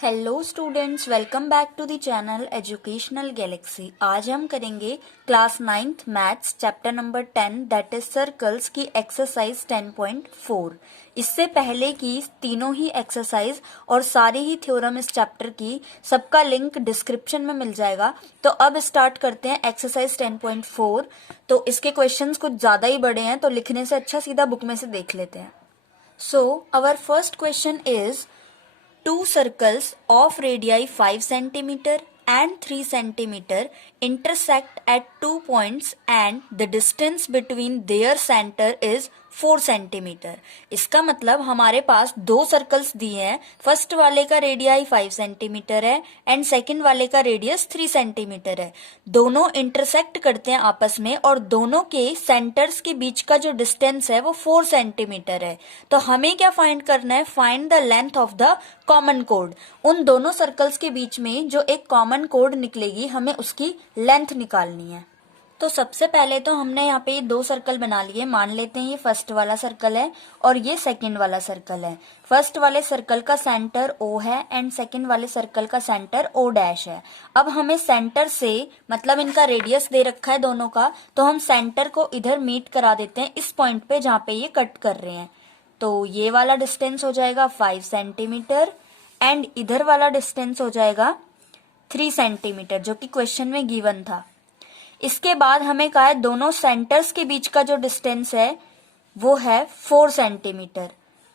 Hello students, welcome back to the channel Educational Galaxy. आज हम करेंगे class 9th maths chapter number 10 that is circles की exercise 10.4। इससे पहले की तीनों ही एक्सरसाइज और सारी ही थ्योरम इस चैप्टर की सबका लिंक डिस्क्रिप्शन में मिल जाएगा। तो अब स्टार्ट करते हैं एक्सरसाइज 10.4। तो इसके क्वेश्चंस कुछ ज्यादा ही बड़े हैं, तो लिखने से अच्छा सीधा बुक में से देख लेते हैं। So our first question is two circles of radii 5 centimeter and 3 centimeter intersect at 2 points and the distance between their center is 4 centimetre. इसका मतलब हमारे पास दो सर्कल्स दिए हैं। फर्स्ट वाले का रेडियाई 5 सेंटीमीटर है एंड सेकंड वाले का रेडियस 3 सेंटीमीटर है। दोनों इंटरसेक्ट करते हैं आपस में और दोनों के सेंटर्स के बीच का जो डिस्टेंस है वो 4 सेंटीमीटर है। तो हमें क्या फाइंड करना है? Find the length of the common code. उन दोनों सर्कल्स के बीच में जो एक कॉमन कोड निकलेगी हमें उसकी लेंथ निकालनी है। तो सबसे पहले तो हमने यहाँ पे ये दो सर्कल बना लिए। मान लेते हैं ये फर्स्ट वाला सर्कल है और ये सेकंड वाला सर्कल है। फर्स्ट वाले सर्कल का सेंटर O है एंड सेकंड वाले सर्कल का सेंटर O डैश है। अब हमें सेंटर से मतलब इनका रेडियस दे रखा है दोनों का, तो हम सेंटर को इधर मीट करा देते हैं इस पॉइंट पे जहाँ पे ये कट कर रहे हैं। तो ये वाला डिस्टेंस हो जाएगा 5 सेंटीमीटर एंड इधर वाला डिस्टेंस हो जाएगा 3 सेंटीमीटर जो कि क्वेश्चन में गिवन था। इसके बाद हमें कहा है दोनों सेंटर्स के बीच का जो डिस्टेंस है वो है 4 सेंटीमीटर।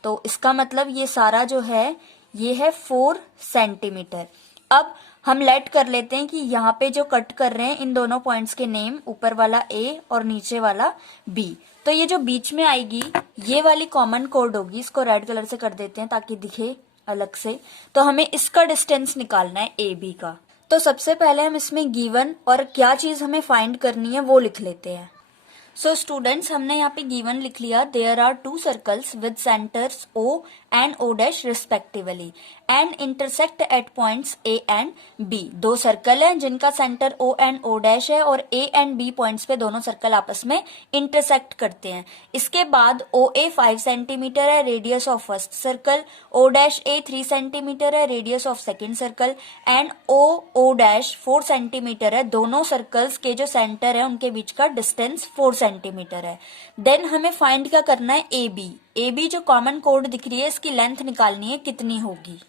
तो इसका मतलब ये सारा जो है ये है 4 सेंटीमीटर। अब हम लेट कर लेते हैं कि यहाँ पे जो कट कर रहे हैं इन दोनों पॉइंट्स के नेम, ऊपर वाला A और नीचे वाला B। तो ये जो बीच में आएगी ये वाली कॉमन कोड होगी। इसको रेड कलर से कर देते हैं ताकि दिखे अलग से। तो हमें इसका डिस्टेंस निकालना है AB का। तो सबसे पहले हम इसमें गिवन और क्या चीज हमें फाइंड करनी है वो लिख लेते हैं। सो स्टूडेंट्स, हमने यहाँ पे गिवन लिख लिया। There are two circles with centres O and O dash respectively and intersect at points A and B। दो सर्कल हैं जिनका centre O and O dash है और A एंड B पॉइंट्स पे दोनों सर्कल आपस में इंटरसेक्ट करते हैं। इसके बाद OA 5 सेंटीमीटर है, radius of first circle. O dash A 3 centimetre है, radius of second circle and O dash 4 centimetre है। दोनों सर्कल्स के जो सेंटर है उनके बीच का डिस्टेंस 4 सेंटीमीटर है। देन हमें फाइंड क्या करना है? AB जो कॉमन कोड दिख रही है इसकी लेंथ निकालनी है, कितनी होगी।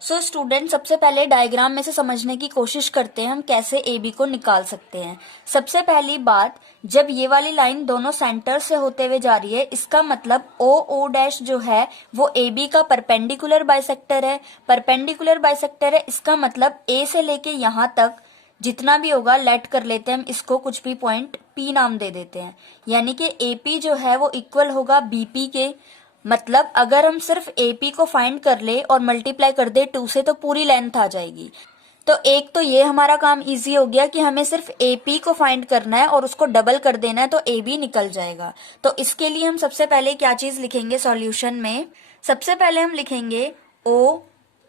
सो स्टूडेंट, सबसे पहले डायग्राम में से समझने की कोशिश करते हैं हम कैसे AB को निकाल सकते हैं। सबसे पहली बात, जब ये वाली लाइन दोनों सेंटर से होते हुए जा रही है इसका मतलब O डैश जो है वो AB का परपेंडिकुलर बाइसेक्टर है। परपेंडिकुलर बाइसेक्टर है इसका मतलब A से लेके यहाँ तक जितना भी होगा लेट कर लेते हैं हम इसको, कुछ भी पॉइंट P नाम दे देते हैं। यानी कि AP जो है वो इक्वल होगा BP के। मतलब अगर हम सिर्फ AP को फाइंड कर ले और मल्टीप्लाई कर दे 2 से तो पूरी लेंथ आ जाएगी। तो एक तो ये हमारा काम इजी हो गया कि हमें सिर्फ AP को फाइंड करना है और उसको डबल कर देना है तो AB निकल जाएगा। तो इसके लिए हम सबसे पहले क्या चीज लिखेंगे सॉल्यूशन में? सबसे पहले हम लिखेंगे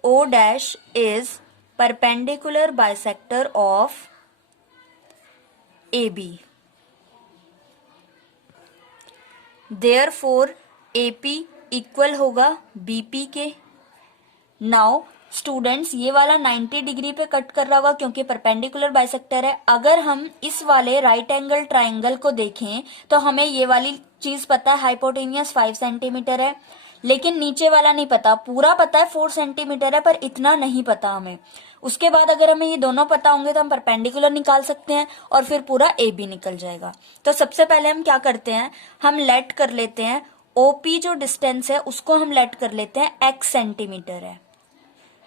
O dash is perpendicular bisector of AB। Therefore AP equal होगा BP के। नाउ स्टूडेंट्स, ये वाला 90 डिग्री पे कट कर रहा होगा क्योंकि परपेंडिकुलर बाइसेक्टर है। अगर हम इस वाले राइट एंगल ट्राइंगल को देखें तो हमें ये वाली चीज पता है, हाइपोटेनियस 5 सेंटीमीटर है, लेकिन नीचे वाला नहीं पता। पूरा पता है 4 सेंटीमीटर है पर इतना नहीं पता हमें। उसके बाद अगर हमें ये दोनों पता होंगे तो हम परपेंडिकुलर निकाल सकते हैं और फिर पूरा AB निकल जाएगा। तो सबसे पहले हम क्या करते हैं, हम लेट कर लेते हैं OP जो डिस्टेंस है उसको हम लेट कर लेते हैं X सेंटीमीटर है,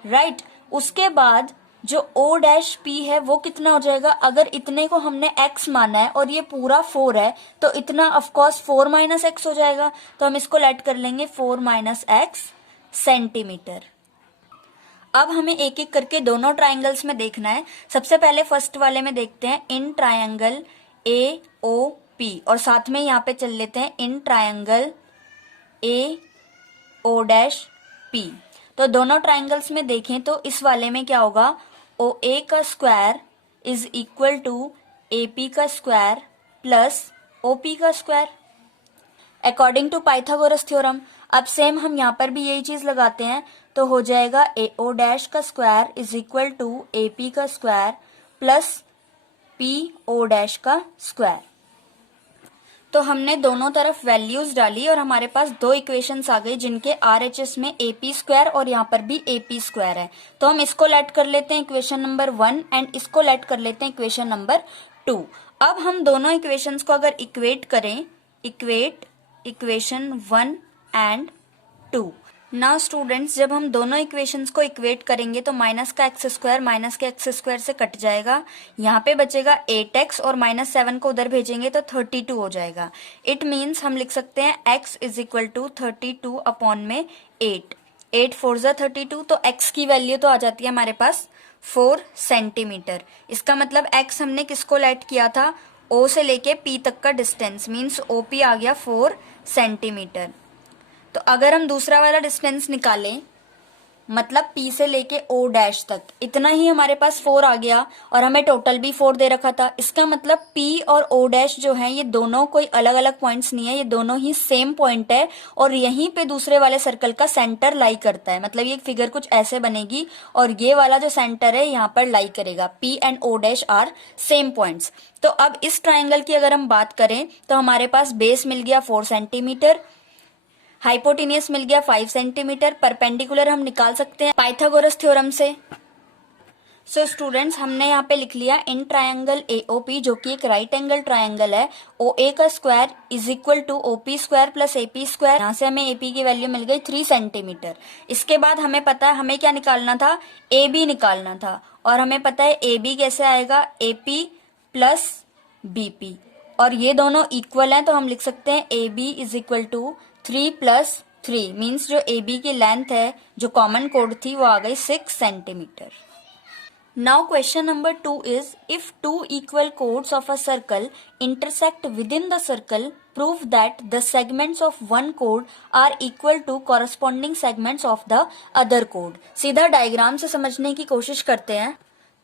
राइट। उसके बाद जो O डैश P है वो कितना हो जाएगा? अगर इतने को हमने X माना है और ये पूरा 4 है तो इतना ऑफकोर्स 4 माइनस एक्स हो जाएगा। तो हम इसको लेट कर लेंगे 4 माइनस एक्स सेंटीमीटर। अब हमें एक एक करके दोनों ट्राइंगल्स में देखना है। सबसे पहले फर्स्ट वाले में देखते हैं इन ट्राइंगल AOP और साथ में यहाँ पे चल लेते हैं in triangle AO dash P। तो दोनों ट्राइंगल्स में देखें तो इस वाले में क्या होगा? OA का square is equal to AP का स्क्वायर प्लस OP का square according to Pythagoras theorem. अब सेम हम यहाँ पर भी यही चीज लगाते हैं, तो हो जाएगा AO डैश का square is equal to AP का स्क्वायर प्लस PO डैश का स्क्वायर। तो हमने दोनों तरफ वैल्यूज डाली और हमारे पास दो इक्वेशंस आ गई जिनके RHS में AP स्क्वायर और यहाँ पर भी AP स्क्वायर है। तो हम इसको लेट कर लेते हैं इक्वेशन नंबर 1 एंड इसको लेट कर लेते हैं इक्वेशन नंबर 2। अब हम दोनों इक्वेशंस को अगर इक्वेट करें, equate equation 1 and 2। Now students, जब हम दोनों इक्वेशंस को इक्वेट करेंगे तो माइनस का एक्स स्क्वायर माइनस के एक्स स्क्वायर से कट जाएगा, यहाँ पे बचेगा 8x और -7 को उधर भेजेंगे तो 32 हो जाएगा। इट मीन्स हम लिख सकते हैं x is equal to 32 upon में 8 4 ज़ा 32, तो x की वैल्यू तो आ जाती है हमारे पास 4 सेंटीमीटर। इसका मतलब x हमने किसको लेट किया था, O से लेके P तक का डिस्टेंस, मीन्स OP आ गया 4 सेंटीमीटर। तो अगर हम दूसरा वाला डिस्टेंस निकालें, मतलब P से लेके O डैश तक, इतना ही हमारे पास 4 आ गया और हमें टोटल भी 4 दे रखा था। इसका मतलब P और O डैश जो है ये दोनों कोई अलग अलग पॉइंट्स नहीं है, ये दोनों ही सेम पॉइंट है और यहीं पे दूसरे वाले सर्कल का सेंटर लाई करता है। मतलब ये फिगर कुछ ऐसे बनेगी और ये वाला जो सेंटर है यहाँ पर लाई करेगा। P and O dash are same points. तो अब इस ट्राइंगल की अगर हम बात करें तो हमारे पास बेस मिल गया 4 सेंटीमीटर, हाइपोटेनियस मिल गया 5 सेंटीमीटर, परपेंडिकुलर हम निकाल सकते हैं पाइथागोरस थ्योरम से। सो स्टूडेंट्स, हमने यहाँ पे लिख लिया इन ट्रायंगल AOP जो कि एक राइट एंगल ट्रायंगल है, OA का square is equal to OP square plus AP square. यहाँ से हमें AP की वैल्यू मिल गई 3 सेंटीमीटर। इसके बाद हमें पता है हमें क्या निकालना था, AB निकालना था, और हमें पता है AB कैसे आएगा, AP प्लस BP, और ये दोनों इक्वल हैं तो हम लिख सकते हैं AB is equal to 3 plus 3, means जो AB की लेंथ है जो कॉमन कोड थी वो आ गई 6 centimetre. Now question number 2 is if two equal chords of a circle intersect within the circle prove that the segments of one code are equal to corresponding segments of the other code। सीधा diagram से समझने की कोशिश करते हैं।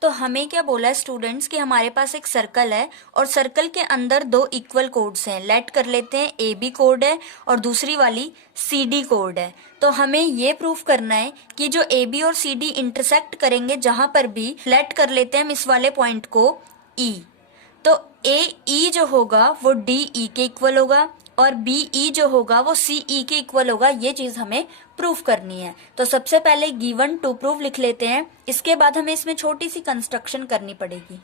तो हमें क्या बोला है स्टूडेंट्स कि हमारे पास एक सर्कल है और सर्कल के अंदर दो इक्वल कोड्स हैं। लेट कर लेते हैं AB कोड है और दूसरी वाली CD कोड है। तो हमें ये प्रूफ करना है कि जो AB और CD इंटरसेक्ट करेंगे जहां पर भी, लेट कर लेते हैं हम इस वाले पॉइंट को E, तो AE जो होगा वो DE के इक्वल होगा और BE जो होगा वो CE के इक्वल होगा। ये चीज हमें प्रूफ करनी है। तो सबसे पहले गिवन टू प्रूफ लिख लेते हैं, इसके बाद हमें इसमें छोटी सी कंस्ट्रक्शन करनी पड़ेगी।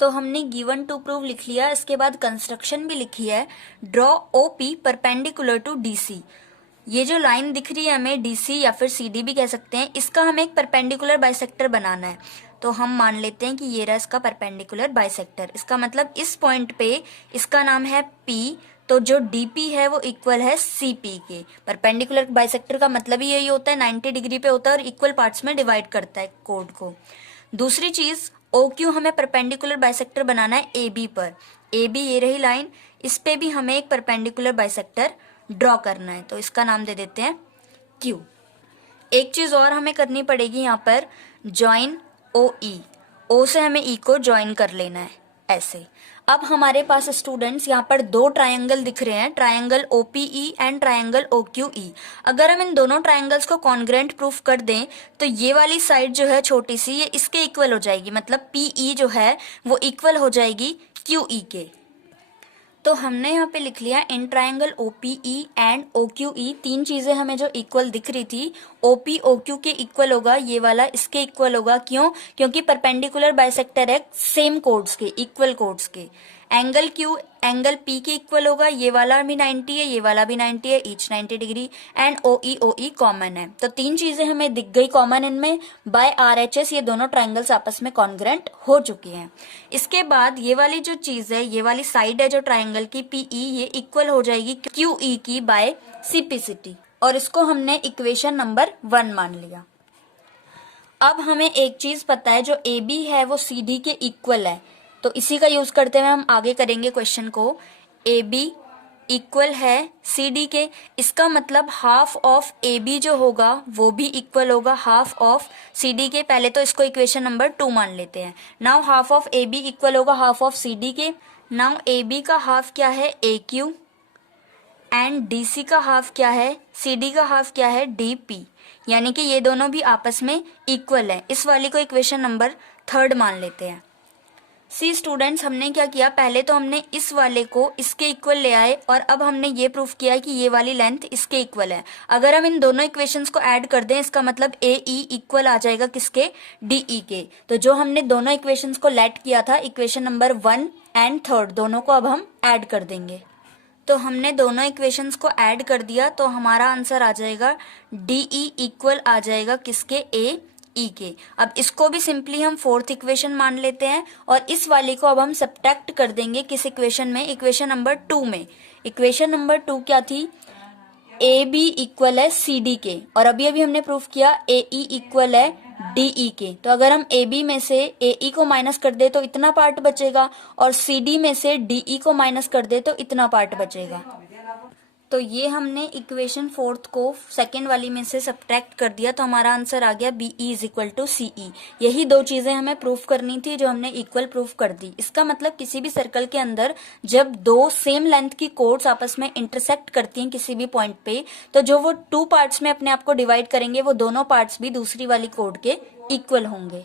तो हमने गिवन टू प्रूफ लिख लिया, इसके बाद कंस्ट्रक्शन भी लिखी है। Draw OP perpendicular to DC। ये जो लाइन दिख रही है हमें DC या फिर CD भी कह सकते हैं, इसका हमें एक परपेंडिकुलर बाइसेक्टर बनाना है। तो हम मान लेते हैं कि ये रहा इसका परपेंडिकुलर बाइसेक्टर। इसका मतलब इस पॉइंट पे इसका नाम है P, तो जो DP है वो इक्वल है CP के। परपेंडिकुलर बाइसेक्टर का मतलब ही यही होता है, 90 डिग्री पे होता है और इक्वल पार्ट्स में डिवाइड करता है कोड को। दूसरी चीज OQ हमें परपेंडिकुलर बाइसेक्टर बनाना है AB पर। AB ये रही लाइन, इस पे भी हमें एक परपेंडिकुलर बाइसेक्टर ड्रॉ करना है, तो इसका नाम दे देते हैं Q। एक चीज और हमें करनी पड़ेगी यहाँ पर, ज्वाइन OE। O से हमें E को ज्वाइन कर लेना है ऐसे। अब हमारे पास स्टूडेंट्स यहाँ पर दो ट्रायंगल दिख रहे हैं, triangle OPE and triangle OQE। अगर हम इन दोनों ट्रायंगल्स को कॉन्ग्रुएंट प्रूफ कर दें तो ये वाली साइड जो है छोटी सी, ये इसके इक्वल हो जाएगी, मतलब PE जो है वो इक्वल हो जाएगी QE के। तो हमने यहाँ पे लिख लिया in triangle OPE and OQE, तीन चीजें हमें जो इक्वल दिख रही थी, OP OQ के इक्वल होगा, ये वाला इसके इक्वल होगा। क्यों? क्योंकि परपेंडिकुलर बाइसेक्टर है सेम कोड्स के, इक्वल कोड्स के। एंगल Q एंगल P के इक्वल होगा, ये वाला भी 90 है, ये वाला भी 90 है, each 90 degree. And OE common है, तो तीन चीजें हमें दिख गई कॉमन इनमें। बाय RHS ये दोनों ट्रायंगल्स आपस में कॉन्ग्रुएंट हो चुकी हैं। इसके बाद ये वाली जो चीज है, ये वाली साइड है जो ट्रायंगल की PE, ये इक्वल हो जाएगी QE की बाय CPCT, और इसको हमने इक्वेशन नंबर 1 मान लिया। अब हमें एक चीज पता है, जो AB है वो CD के इक्वल है, तो इसी का यूज करते हुए हम आगे करेंगे क्वेश्चन को। AB इक्वल है CD के, इसका मतलब हाफ ऑफ AB जो होगा वो भी इक्वल होगा हाफ ऑफ CD के। पहले तो इसको इक्वेशन नंबर 2 मान लेते हैं। Now half of AB equal होगा हाफ ऑफ CD के। नाउ AB का हाफ क्या है, AQ, एंड DC का हाफ क्या है, CD का हाफ क्या है, DP, यानी कि ये दोनों भी आपस में इक्वल है। इस वाली को इक्वेशन नंबर 3 मान लेते हैं। सी स्टूडेंट्स, हमने क्या किया, पहले तो हमने इस वाले को इसके इक्वल ले आए और अब हमने ये प्रूफ किया कि ये वाली लेंथ इसके इक्वल है। अगर हम इन दोनों इक्वेशंस को ऐड कर दें, इसका मतलब AE इक्वल आ जाएगा किसके, DE के। तो जो हमने दोनों इक्वेशंस को लेट किया था, इक्वेशन नंबर 1 एंड 3, दोनों को अब हम ऐड कर देंगे। तो हमने दोनों इक्वेशंस को ऐड कर दिया, तो हमारा आंसर आ जाएगा DE इक्वल आ जाएगा किसके, AE के। अब इसको भी सिंपली हम 4th इक्वेशन मान लेते हैं और इस वाली को अब हम सब्ट्रैक्ट कर देंगे किस इक्वेशन में, इक्वेशन नंबर 2 में। इक्वेशन नंबर 2 क्या थी, AB इक्वल है CD के, और अभी अभी हमने प्रूफ किया AE इक्वल है DE के। तो अगर हम AB में से AE को माइनस कर दे तो इतना पार्ट बचेगा, और CD में से DE को माइनस कर दे तो इतना पार्ट बचेगा। तो ये हमने इक्वेशन 4th को सेकेंड वाली में से सब्ट्रैक्ट कर दिया, तो हमारा आंसर आ गया BE is equal to CE। यही दो चीजें हमें प्रूफ करनी थी जो हमने इक्वल प्रूफ कर दी। इसका मतलब किसी भी सर्कल के अंदर जब दो सेम लेंथ की कोड्स आपस में इंटरसेक्ट करती हैं किसी भी पॉइंट पे, तो जो वो 2 पार्ट्स में अपने आप को डिवाइड करेंगे, वो दोनों पार्ट्स भी दूसरी वाली कोड के इक्वल होंगे।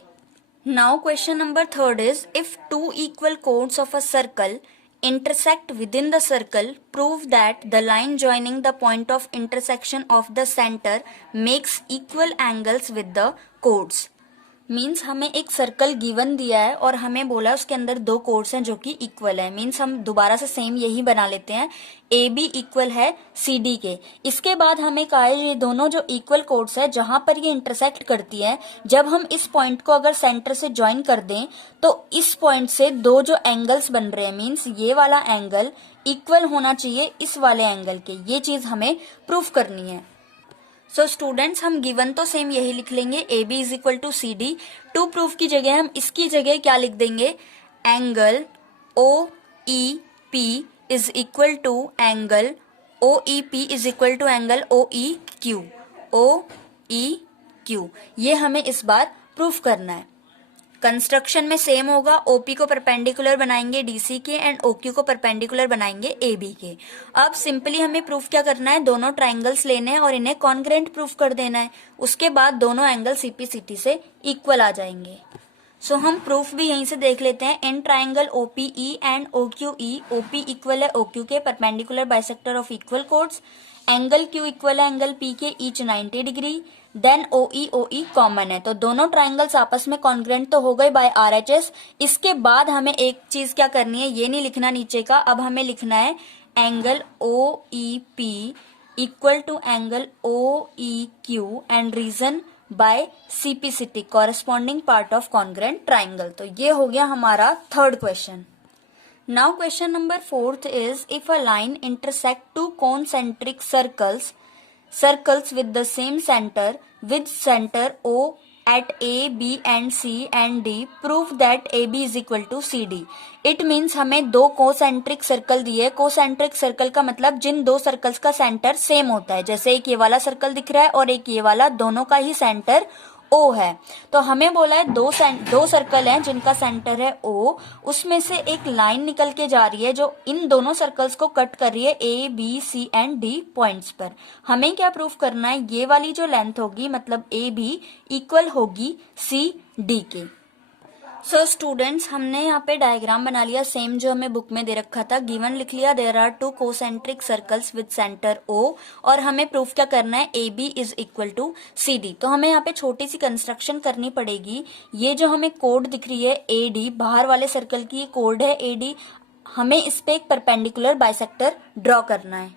Now question number 3 is, if 2 equal chords of a circle intersect within the circle, prove that the line joining the point of intersection of the center makes equal angles with the chords। Means हमें एक circle given दिया है और हमें बोला उसके अंदर 2 codes हैं जो कि इक्वल है। मीन्स हम दोबारा से सेम यही बना लेते हैं, AB इक्वल है CD के। इसके बाद हमें कहा है ये दोनों जो इक्वल कोड्स है जहां पर ये इंटरसेक्ट करती है, जब हम इस पॉइंट को अगर सेंटर से ज्वाइन कर दें तो इस पॉइंट से 2 जो एंगल्स बन रहे हैं, मीन्स ये वाला एंगल इक्वल होना चाहिए इस वाले एंगल के। ये चीज हमें प्रूफ करनी है। सो स्टूडेंट्स, हम गिवन तो सेम यही लिख लेंगे, AB is equal to CD। To proof की जगह हम इसकी जगह क्या लिख देंगे, angle OEP is equal to angle OEP is equal to angle OEQ। OEQ ये हमें इस बार प्रूफ करना है। कंस्ट्रक्शन में सेम होगा, OP को परपेंडिकुलर बनाएंगे DC के एंड OQ को परपेंडिकुलर बनाएंगे AB के। अब सिंपली हमें प्रूफ क्या करना है, दोनों ट्राइंगल्स लेने हैं और इन्हें कॉन्ग्रुएंट प्रूफ कर देना है। उसके बाद दोनों एंगल CP/CT से इक्वल आ जाएंगे। सो हम प्रूफ भी यहीं से देख लेते हैं। In triangle OPE and OQE, OP equal है OQ के, perpendicular bisector of equal chords. Angle Q equal है एंगल P के, each 90 degree. Then OE common है, तो दोनों ट्राइंगल्स आपस में कॉन्ग्रुएंट तो हो गए बाय RHS। इसके बाद हमें एक चीज क्या करनी है, ये नहीं लिखना नीचे का, अब हमें लिखना है angle OEP equal to angle OEQ and reason by CP/CT, corresponding part of congruent triangle. तो ये हो गया हमारा 3rd question. Now question number 4th is, if a line intersect 2 concentric circles with the same center with center O at A, B and C and D, prove that AB is equal to CD। It means हमें 2 concentric circle दिए। concentric circle का मतलब जिन 2 circles का centre same होता है, जैसे एक ये वाला सर्कल दिख रहा है और एक ये वाला, दोनों का ही सेंटर O है। तो हमें बोला है दो सर्कल हैं जिनका सेंटर है O, उसमें से एक लाइन निकल के जा रही है जो इन दोनों सर्कल्स को कट कर रही है A, B, C and D points पर। हमें क्या प्रूफ करना है, ये वाली जो लेंथ होगी मतलब AB इक्वल होगी CD के। सो स्टूडेंट्स, हमने यहाँ पे डायग्राम बना लिया सेम जो हमें बुक में दे रखा था। गिवन लिख लिया, there are 2 concentric circles with centre O, और हमें प्रूफ क्या करना है, AB is equal to CD। तो हमें यहाँ पे छोटी सी कंस्ट्रक्शन करनी पड़ेगी। ये जो हमें कोड दिख रही है AD, बाहर वाले सर्कल की ये कोड है AD, हमें इस पे एक परपेंडिकुलर बाइसेक्टर ड्रॉ करना है।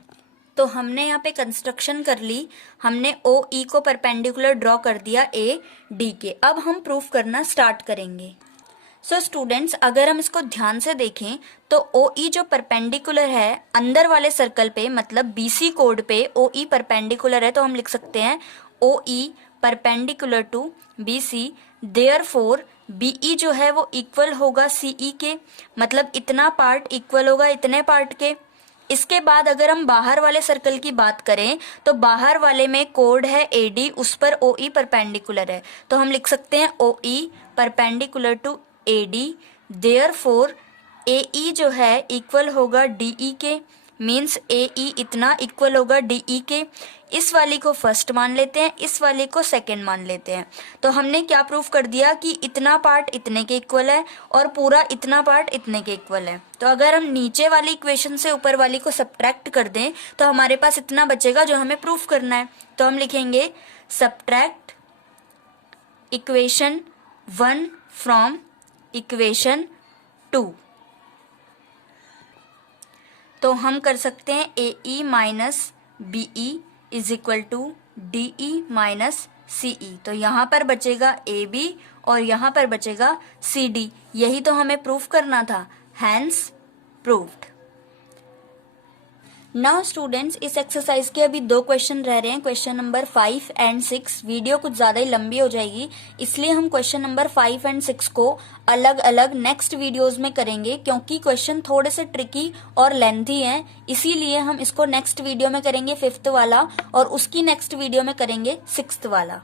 तो हमने यहाँ पे कंस्ट्रक्शन कर ली, हमने OE को परपेंडिकुलर ड्रॉ कर दिया AD के। अब हम प्रूफ करना स्टार्ट करेंगे। सो स्टूडेंट्स, अगर हम इसको ध्यान से देखें तो OE जो परपेंडिकुलर है अंदर वाले सर्कल पे, मतलब BC कोड पे OE परपेंडिकुलर है, तो हम लिख सकते हैं OE perpendicular to BC, therefore BE जो है वो इक्वल होगा CE के, मतलब इतना पार्ट इक्वल होगा इतने पार्ट के। इसके बाद अगर हम बाहर वाले सर्कल की बात करें तो बाहर वाले में कोड है AD, उस पर OE परपेंडिकुलर है, तो हम लिख सकते हैं OE perpendicular to AD, therefore AE जो है इक्वल होगा DE के, मीन्स ए ई इतना इक्वल होगा डी ई के। इस वाली को फर्स्ट मान लेते हैं, इस वाली को सेकंड मान लेते हैं। तो हमने क्या प्रूफ कर दिया कि इतना पार्ट इतने के इक्वल है और पूरा इतना पार्ट इतने के इक्वल है। तो अगर हम नीचे वाली इक्वेशन से ऊपर वाली को सब्ट्रैक्ट कर दें तो हमारे पास इतना बचेगा जो हमें प्रूफ करना है। तो हम लिखेंगे सब्ट्रैक्ट इक्वेशन 1 फ्रॉम इक्वेशन 2। तो हम कर सकते हैं A E minus B E is equal to D E minus C E. तो यहाँ पर बचेगा ए बी और यहाँ पर बचेगा सी डी। यही तो हमें प्रूफ करना था, हैंस प्रूव्ड। नाउ स्टूडेंट्स, इस एक्सरसाइज के अभी 2 क्वेश्चन रह रहे हैं, क्वेश्चन नंबर 5 एंड 6। वीडियो कुछ ज्यादा ही लंबी हो जाएगी, इसलिए हम क्वेश्चन नंबर 5 एंड 6 को अलग अलग नेक्स्ट वीडियोस में करेंगे, क्योंकि क्वेश्चन थोड़े से ट्रिकी और लेंथी हैं। इसीलिए हम इसको नेक्स्ट वीडियो में करेंगे 5th वाला और उसकी नेक्स्ट वीडियो में करेंगे 6th वाला।